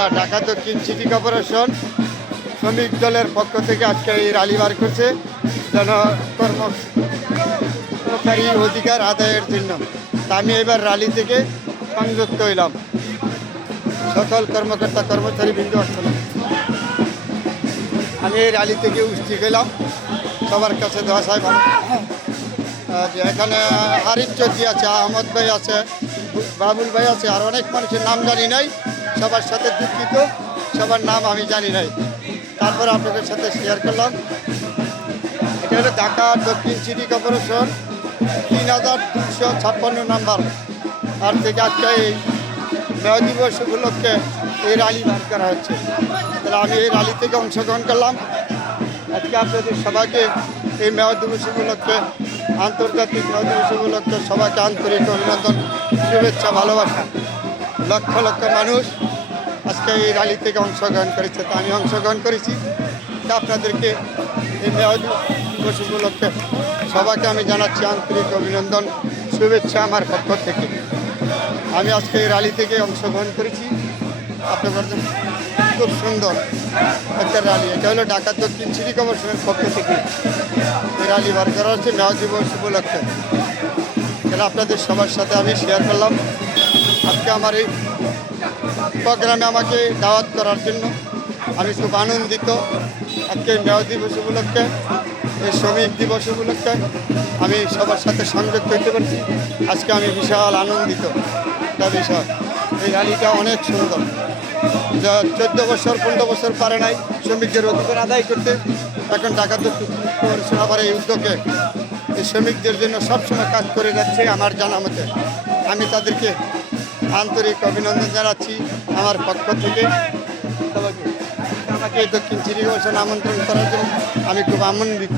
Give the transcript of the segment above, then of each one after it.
আলহামদুলিল্লাহ, ঢাকা দক্ষিণ city corporation শ্রমিক দলের পক্ষ থেকে আজকে এই র্যালি বার করছে জনকর্মচারী অধিকার আদায়ের জন্য। তা আমি এবার র্যালি থেকে সংযুক্ত হইলাম। সকল কর্মকর্তা কর্মচারী বৃন্দ আসলে আমি এই র্যালি থেকে উপস্থিত হইলাম। সবার কাছে দোয়া চাই ভালো। যে এখানে আরিফ চৌধুরী আছে, আহমদ ভাই আছে, বাবুল ভাই আছে, আর অনেক মানুষের নাম জানি নাই। সবার সাথে দুঃখিত, সবার নাম আমি জানি নাই। তারপর আপনাদের সাথে শেয়ার করলাম। এটা হলো ঢাকা দক্ষিণ সিটি কর্পোরেশন 3256 নাম্বার। আর থেকে আজকে এই মেয় দিবস উপলক্ষে এই র্যালি বার করা হচ্ছে। তাহলে আমি এই র্যালি থেকে অংশগ্রহণ করলাম। আজকে আপনাদের সবাইকে এই মেয় দিবস উপলক্ষে, আন্তর্জাতিক মেয় দিবস উপলক্ষে সবাইকে আন্তরিক অভিনন্দন, শুভেচ্ছা, ভালোবাসা। লক্ষ লক্ষ মানুষ আজকে এই র্যালি থেকে অংশগ্রহণ করেছে। তা আমি অংশগ্রহণ করেছি। তা আপনাদেরকে এই মেয় দিবস উপলক্ষে সবাইকে আমি জানাচ্ছি আন্তরিক অভিনন্দন, শুভেচ্ছা আমার পক্ষ থেকে। আমি আজকে এই র্যালি থেকে অংশগ্রহণ করেছি। আপনাদের জন্য খুব সুন্দর একটা র্যালি। এটা হলো ঢাকা দক্ষিণ সিটি কর্পোরেশনের পক্ষ থেকে এই র্যালি বার করা হচ্ছে মেয় দিবস উপলক্ষে। তাহলে আপনাদের সবার সাথে আমি শেয়ার করলাম। আজকে আমার এই প্রোগ্রামে আমাকে দাওয়াত করার জন্য আমি খুব আনন্দিত। আজকে মেয় দিবস উপলক্ষে, এই শ্রমিক দিবস উপলক্ষে আমি সবার সাথে সংযুক্ত হতে পারছি। আজকে আমি বিশাল আনন্দিত একটা বিষয়। এই র্যালিটা অনেক সুন্দর। 14 বছর 15 বছর পারে নাই শ্রমিকদের অধিকার আদায় করতে। এখন ঢাকা দক্ষিণ কর্পোরেশন আবার এই উদ্যোগে এই শ্রমিকদের জন্য সবসময় কাজ করে যাচ্ছে আমার জানা মতে। আমি তাদেরকে আন্তরিক অভিনন্দন জানাচ্ছি আমার পক্ষ থেকে। আমাকে দক্ষিণ সিটি কর্পোরেশন আমন্ত্রণ করার জন্য আমি খুব আনন্দিত।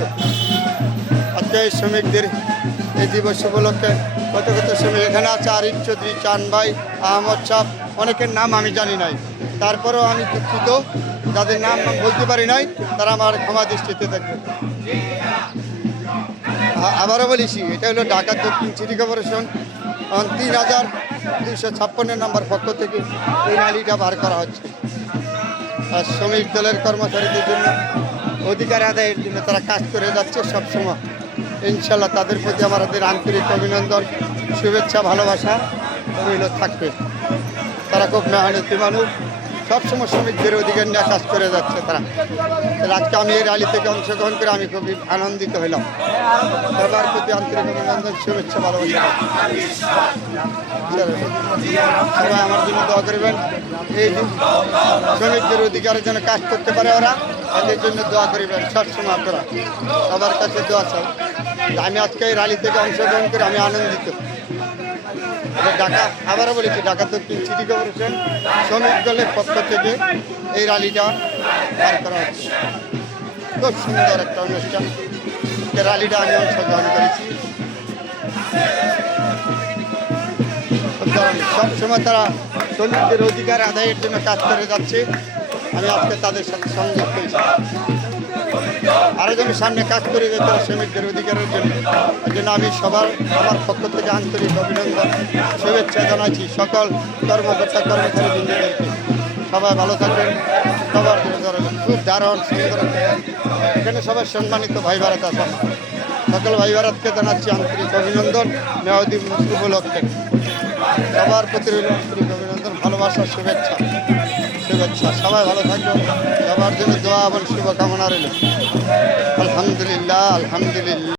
আজকে এই শ্রমিকদের এই দিবস উপলক্ষে কত কত শ্রমিক এখানে আছে। আরিফ চৌধুরী, চান ভাই, আহমদ সাহ, অনেকের নাম আমি জানি নাই। তারপরেও আমি দুঃখিত, যাদের নাম বলতে পারি নাই তারা আমার ক্ষমা দৃষ্টিতে থাকবে। আবারও বলেছি, এটা হলো ঢাকা দক্ষিণ সিটি কর্পোরেশন 3256 নাম্বার পক্ষ থেকে এই র্যালিটা বার করা হচ্ছে। আর শ্রমিক দলের কর্মচারীদের জন্য অধিকার আদায়ের জন্য তারা কাজ করে যাচ্ছে সবসময়। ইনশাল্লাহ তাদের প্রতি আমাদের আন্তরিক অভিনন্দন, শুভেচ্ছা, ভালোবাসা রইল থাকবে। তারা খুব মেহনতি মানুষ, সবসময় শ্রমিকদের অধিকার নিয়ে কাজ করে যাচ্ছে তারা। তাহলে আজকে আমি এই র্যালি থেকে অংশগ্রহণ করে আমি খুবই আনন্দিত হইলাম। সবার প্রতি আন্তরিক অভিনন্দন, শুভেচ্ছা, ভালোবাসা। সবাই আমার জন্য দোয়া করবেন। এই শ্রমিকদের অধিকারের জন্য কাজ করতে পারে ওরা, তাদের জন্য দোয়া করিবেন সবসময় আপনারা। সবার কাছে দোয়া চাই। আমি আজকে এই র্যালি থেকে অংশগ্রহণ করে আমি আনন্দিত। ঢাকা, আবারও বলেছি, ঢাকা দক্ষিণ সিটি কর্পোরেশন শ্রমিক দলের পক্ষ থেকে এই র্যালিটা বার করা হচ্ছে। খুব সুন্দর একটা অনুষ্ঠান। র্যালিটা আমি অংশগ্রহণ করেছি। সবসময় তারা শ্রমিকদের অধিকার আদায়ের জন্য কাজ করে যাচ্ছে। আমি আজকে তাদের সাথে সংযুক্ত হয়েছি। আরও যেন সামনে কাজ করে যেতে হবে শ্রমিকদের অধিকারের জন্য। এই জন্য আমি সবার আমার পক্ষ থেকে আন্তরিক অভিনন্দন, শুভেচ্ছা জানাচ্ছি সকল কর্মকর্তা কর্মচারী বৃন্দদেরকে। সবাই ভালো থাকবেন। সবার খুব দারুণ সুন্দর। এখানে সবাই সম্মানিত ভাই ভারত আছে। সকল ভাই ভারতকে জানাচ্ছি আন্তরিক অভিনন্দন মেয় দিবস উপলক্ষে। সবার প্রতি রইল আন্তরিক অভিনন্দন, ভালোবাসা, শুভেচ্ছা, শুভেচ্ছা। সবাই ভালো থাকবেন। সবার জন্য দোয়া এবং শুভকামনা রইল। আলহামদুলিল্লাহ, আলহামদুলিল্লাহ।